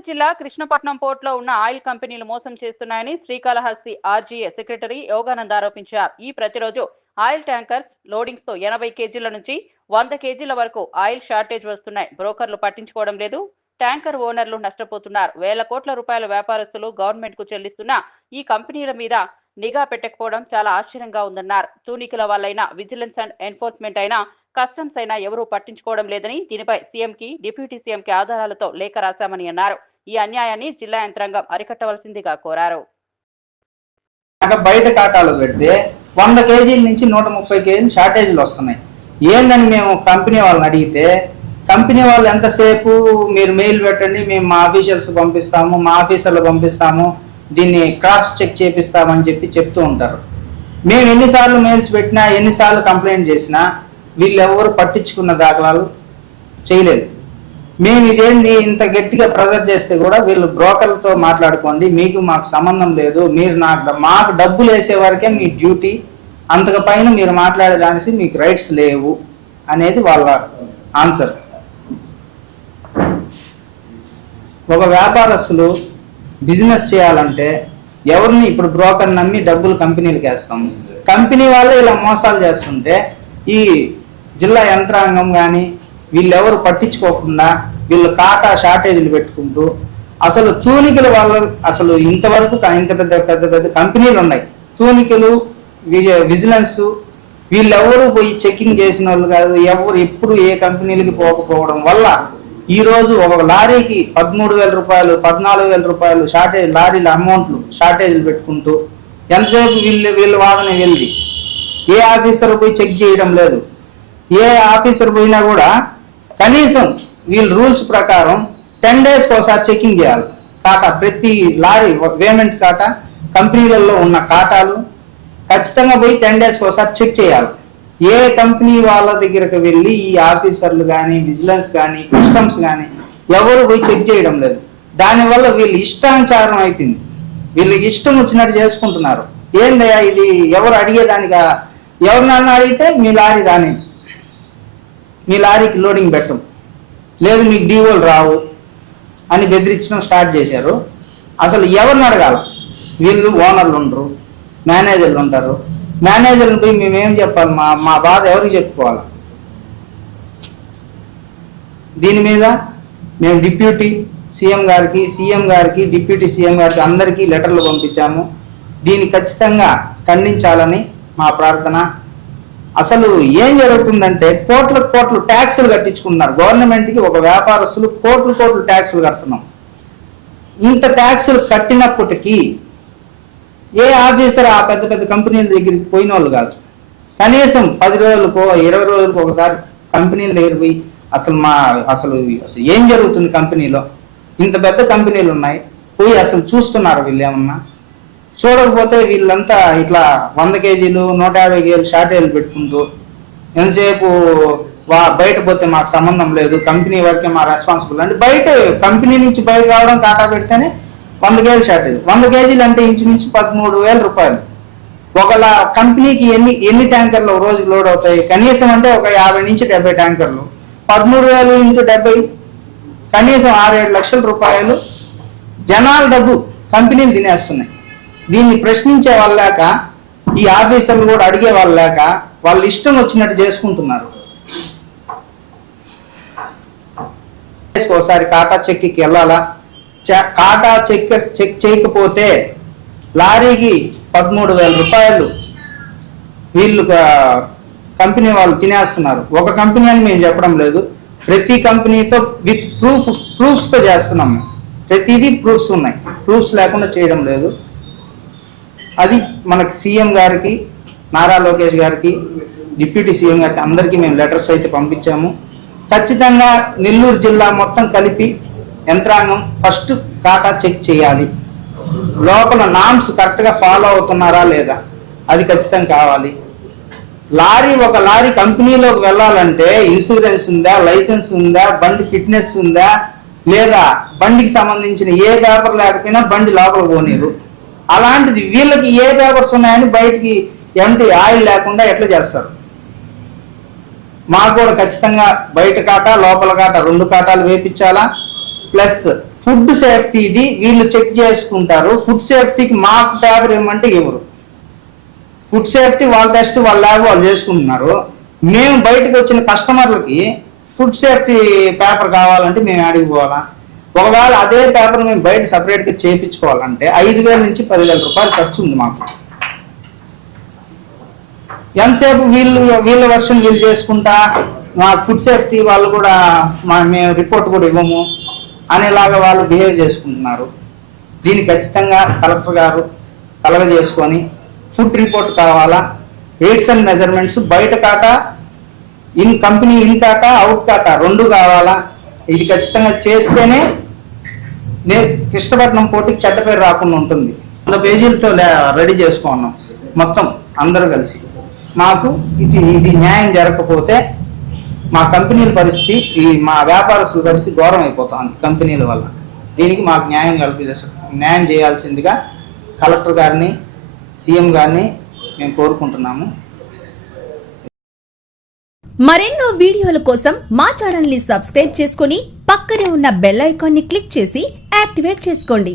నెల్లూరు జిల్లా కృష్ణపట్నం పోర్టులో ఉన్న ఆయిల్ కంపెనీలు మోసం చేస్తున్నాయని శ్రీకాళహస్తి ఆర్జీఏ సెక్రటరీ యోగానంద్ ఆరోపించారు. ఈ ప్రతిరోజు ఆయిల్ ట్యాంకర్స్ లోడింగ్స్ తో 80 కేజీల నుంచి 100 కేజీల వరకు ఆయిల్ షార్టేజ్ వస్తున్నాయి. బ్రోకర్లు పట్టించుకోవడం లేదు. ట్యాంకర్ ఓనర్లు నష్టపోతున్నారు. వేల కోట్ల రూపాయల వ్యాపారస్తులు గవర్నమెంట్ కు చెల్లిస్తున్న ఈ కంపెనీల మీద నిఘా పెట్టకపోవడం చాలా ఆశ్చర్యంగా ఉందన్నారు. తూనికల వాళ్ళైనా విజిలెన్స్ అండ్ ఎన్ఫోర్స్మెంట్ అయినా కస్టమ్స్ అయినా ఎవరూ పట్టించుకోవడం లేదని, దీనిపై సీఎంకి డిప్యూటీ సీఎంకి ఆధారాలతో లేఖ రాశామని అన్నారు. ఈ అన్యాయాన్ని జిల్లా యంత్రాంగం అరికట్టవలసిందిగా కోరారు. బయట కాటాలు పెడితే 100 కేజీల నుంచి 130 కేజీలు షార్టేజ్లు వస్తున్నాయి. ఏందని మేము కంపెనీ వాళ్ళని అడిగితే, కంపెనీ వాళ్ళు ఎంతసేపు మీరు మెయిల్ పెట్టండి, మేము మా ఆఫీషియల్స్ పంపిస్తాము, మా ఆఫీసర్లు పంపిస్తాము, దీన్ని క్రాస్ చెక్ చేపిస్తామని చెప్తూ ఉంటారు. మేము ఎన్నిసార్లు మెయిల్స్ పెట్టినా, ఎన్నిసార్లు కంప్లైంట్ చేసినా వీళ్ళు ఎవరు పట్టించుకున్న దాఖలాలు చేయలేదు. మేము ఇదేంది ఇంత గట్టిగా ప్రెజర్ చేస్తే కూడా వీళ్ళు బ్రోకర్లతో మాట్లాడుకోండి, మీకు మాకు సంబంధం లేదు, మీరు మాకు డబ్బులు వేసే వరకే మీ డ్యూటీ, అంతకు పైన మీరు మాట్లాడేదానికి మీకు రైట్స్ లేవు అనేది వాళ్ళ ఆన్సర్. ఒక వ్యాపారస్తులు బిజినెస్ చేయాలంటే ఎవరిని ఇప్పుడు బ్రోకర్ నమ్మి డబ్బులు కంపెనీలకు వేస్తాం. కంపెనీ వాళ్ళే ఇలా మోసాలు చేస్తుంటే ఈ జిల్లా యంత్రాంగం కానీ వీళ్ళెవరు పట్టించుకోకుండా వీళ్ళు కాటా షార్టేజీలు పెట్టుకుంటూ అసలు తూనికలు వాళ్ళ అసలు ఇంతవరకు ఇంత పెద్ద కంపెనీలు ఉన్నాయి. తూనికలు విజిలెన్స్ వీళ్ళెవరు పోయి చెకింగ్ చేసిన వాళ్ళు కాదు. ఎవరు ఎప్పుడు ఏ కంపెనీలకి పోకపోవడం వల్ల ఈరోజు ఒక లారీకి 13,000 రూపాయలు 14,000 రూపాయలు షార్టేజ్ లారీల అమౌంట్లు షార్టేజీలు పెట్టుకుంటూ ఎంతసేపు వీళ్ళ వాదన వెళ్ళి ఏ ఆఫీసర్ పోయి చెక్ చేయడం లేదు. ఏ ఆఫీసర్ పోయినా కూడా కనీసం వీళ్ళ రూల్స్ ప్రకారం 10 డేస్కి ఒకసారి చెకింగ్ చేయాలి. కాటా ప్రతి లారీ పేమెంట్ కాటా కంపెనీలలో ఉన్న కాటాలు ఖచ్చితంగా పోయి 10 డేస్కి ఒకసారి చెక్ చేయాలి. ఏ కంపెనీ వాళ్ళ దగ్గరకు వెళ్ళి ఈ ఆఫీసర్లు కానీ విజిలెన్స్ కానీ కస్టమ్స్ కానీ ఎవరు పోయి చెక్ చేయడం లేదు. దానివల్ల వీళ్ళు ఇష్టానుసారం అయిపోయింది. వీళ్ళకి ఇష్టం వచ్చినట్టు చేసుకుంటున్నారు. ఏందయ్యా ఇది ఎవరు అడిగేదానిగా? ఎవరినన్నా అడిగితే మీ లారీ రాని, మీ లారీకి లోడింగ్ పెట్టం లేదు, మీకు డీవోలు రావు అని బెదిరించడం స్టార్ట్ చేశారు. అసలు ఎవరిని అడగాల? వీళ్ళు ఓనర్లు ఉండరు, మేనేజర్లు ఉంటారు. మేనేజర్లు పోయి మేమేం చెప్పాలి? మా బాధ ఎవరికి చెప్పుకోవాలి? దీని మీద మేము డిప్యూటీ సీఎం గారికి, సీఎం గారికి, డిప్యూటీ సీఎం గారికి అందరికీ లెటర్లు పంపించాము. దీన్ని ఖచ్చితంగా ఖండించాలని మా ప్రార్థన. అసలు ఏం జరుగుతుందంటే కోట్లు ట్యాక్సులు కట్టించుకుంటున్నారు. గవర్నమెంట్కి ఒక వ్యాపారస్తులు కోట్లు ట్యాక్సులు కడుతున్నాం. ఇంత ట్యాక్సులు కట్టినప్పటికీ ఏ ఆఫీసర్ ఆ పెద్ద కంపెనీల దగ్గరికి పోయిన వాళ్ళు కాదు. కనీసం 10 రోజులకో 20 రోజులకో ఒకసారి కంపెనీల దగ్గర పోయి అసలు ఏం జరుగుతుంది కంపెనీలో, ఇంత పెద్ద కంపెనీలు ఉన్నాయి, పోయి అసలు చూస్తున్నారు వీళ్ళు ఏమన్నా? చూడకపోతే వీళ్ళంతా ఇట్లా 100 కేజీలు 150 కేజీలు షార్టేజీలు పెట్టుకుంటూ ఎంతసేపు బయట పోతే మాకు సంబంధం లేదు, కంపెనీ వరకే మా రెస్పాన్సిబుల్ అంటే బయట కంపెనీ నుంచి బయట రావడం కాటా పెడితేనే 100 కేజీలు షార్టేజ్. 100 కేజీలు అంటే ఇంచుమించు 13,000 రూపాయలు. ఒక కంపెనీకి ఎన్ని ట్యాంకర్లు రోజుకి లోడ్ అవుతాయి? కనీసం అంటే ఒక 50 నుంచి 70 ట్యాంకర్లు. 13,000 ఇంటూ 70 కనీసం 6-7 లక్షల రూపాయలు జనాల డబ్బు కంపెనీలు తినేస్తున్నాయి. దీన్ని ప్రశ్నించే వాళ్ళాక ఈ ఆఫీసర్లు కూడా అడిగే వాళ్ళాక వాళ్ళు ఇష్టం వచ్చినట్టు చేసుకుంటున్నారు. ఒకసారి కాటా చెక్కి వెళ్ళాలా? కాటా చెక్ చేయకపోతే లారీకి 13,000 రూపాయలు వీళ్ళు కంపెనీ వాళ్ళు తినేస్తున్నారు. ఒక కంపెనీ అని మేము చెప్పడం లేదు, ప్రతి కంపెనీతో విత్ ప్రూఫ్స్తో చేస్తున్నాం. ప్రతిదీ ప్రూఫ్స్ ఉన్నాయి, ప్రూఫ్స్ లేకుండా చేయడం లేదు. అది మనకి సీఎం గారికి, నారా లోకేష్ గారికి, డిప్యూటీ సీఎం గారికి అందరికీ మేము లెటర్స్ అయితే పంపించాము. ఖచ్చితంగా నెల్లూరు జిల్లా మొత్తం కలిపి యంత్రాంగం ఫస్ట్ కాటా చెక్ చేయాలి. లోపల నామ్స్ కరెక్ట్గా ఫాలో అవుతున్నారా లేదా అది ఖచ్చితంగా కావాలి. ఒక లారీ కంపెనీలోకి వెళ్ళాలంటే ఇన్సూరెన్స్ ఉందా, లైసెన్స్ ఉందా, బండి ఫిట్నెస్ ఉందా, లేదా బండికి సంబంధించిన ఏ పేపర్ లేకపోయినా బండి లోపల పోనీరు. అలాంటిది వీళ్ళకి ఏ పేపర్స్ ఉన్నాయని బయటికి ఎంటీ ఆయిల్ లేకుండా ఎట్లా చేస్తారు? మాకు కూడా ఖచ్చితంగా బయట కాటా లోపల కాటా 2 కాటాలు వేయించాలా, ప్లస్ ఫుడ్ సేఫ్టీది వీళ్ళు చెక్ చేసుకుంటారు. ఫుడ్ సేఫ్టీకి మాకు పేపర్ ఇవ్వమంటే ఇవ్వరు. ఫుడ్ సేఫ్టీ వాళ్ళ టెస్ట్ వాళ్ళ ల్యాబ్ వాళ్ళు చేసుకుంటున్నారు. మేము బయటకు వచ్చిన కస్టమర్లకి ఫుడ్ సేఫ్టీ పేపర్ కావాలంటే మేము ఆడికి పోవాలా? ఒకవేళ అదే పేపర్ మేము బయట సపరేట్గా చేయించుకోవాలంటే 5,000 నుంచి 10,000 రూపాయలు ఖర్చు ఉంది మాకు. ఎంతసేపు వీళ్ళ వర్షన్ వీళ్ళు చేసుకుంటా మా ఫుడ్ సేఫ్టీ వాళ్ళు కూడా మేము రిపోర్ట్ కూడా ఇవ్వము అనేలాగా వాళ్ళు బిహేవ్ చేసుకుంటున్నారు. దీన్ని ఖచ్చితంగా కలెక్టర్ గారు కలగజేసుకొని ఫుడ్ రిపోర్ట్ కావాలా, వెయిట్స్ అండ్ మెజర్మెంట్స్ బయట కాటా కంపెనీ ఇన్ కాటా అవుట్ కాటా 2 కావాలా. ఇది ఖచ్చితంగా చేస్తేనే కృష్ణపట్నం పోటీకి చెడ్డ పేరు రాకుండా ఉంటుంది. 100 పేజీలతో రెడీ చేసుకున్నాం మొత్తం అందరూ కలిసి. మాకు ఇది న్యాయం జరగకపోతే మా కంపెనీల పరిస్థితి, మా వ్యాపారస్తుల పరిస్థితి ఘోరం అయిపోతుంది కంపెనీల వల్ల. దీనికి మాకు న్యాయం చేయాల్సిందిగా కలెక్టర్ గారిని, సీఎం గారిని మేము కోరుకుంటున్నాము. మరెన్నో వీడియోల కోసం మా ఛానల్ ని సబ్స్క్రైబ్ చేసుకుని పక్కనే ఉన్న బెల్ ఐకాన్ ని క్లిక్ చేసి యాక్టివేట్ చేసుకోండి.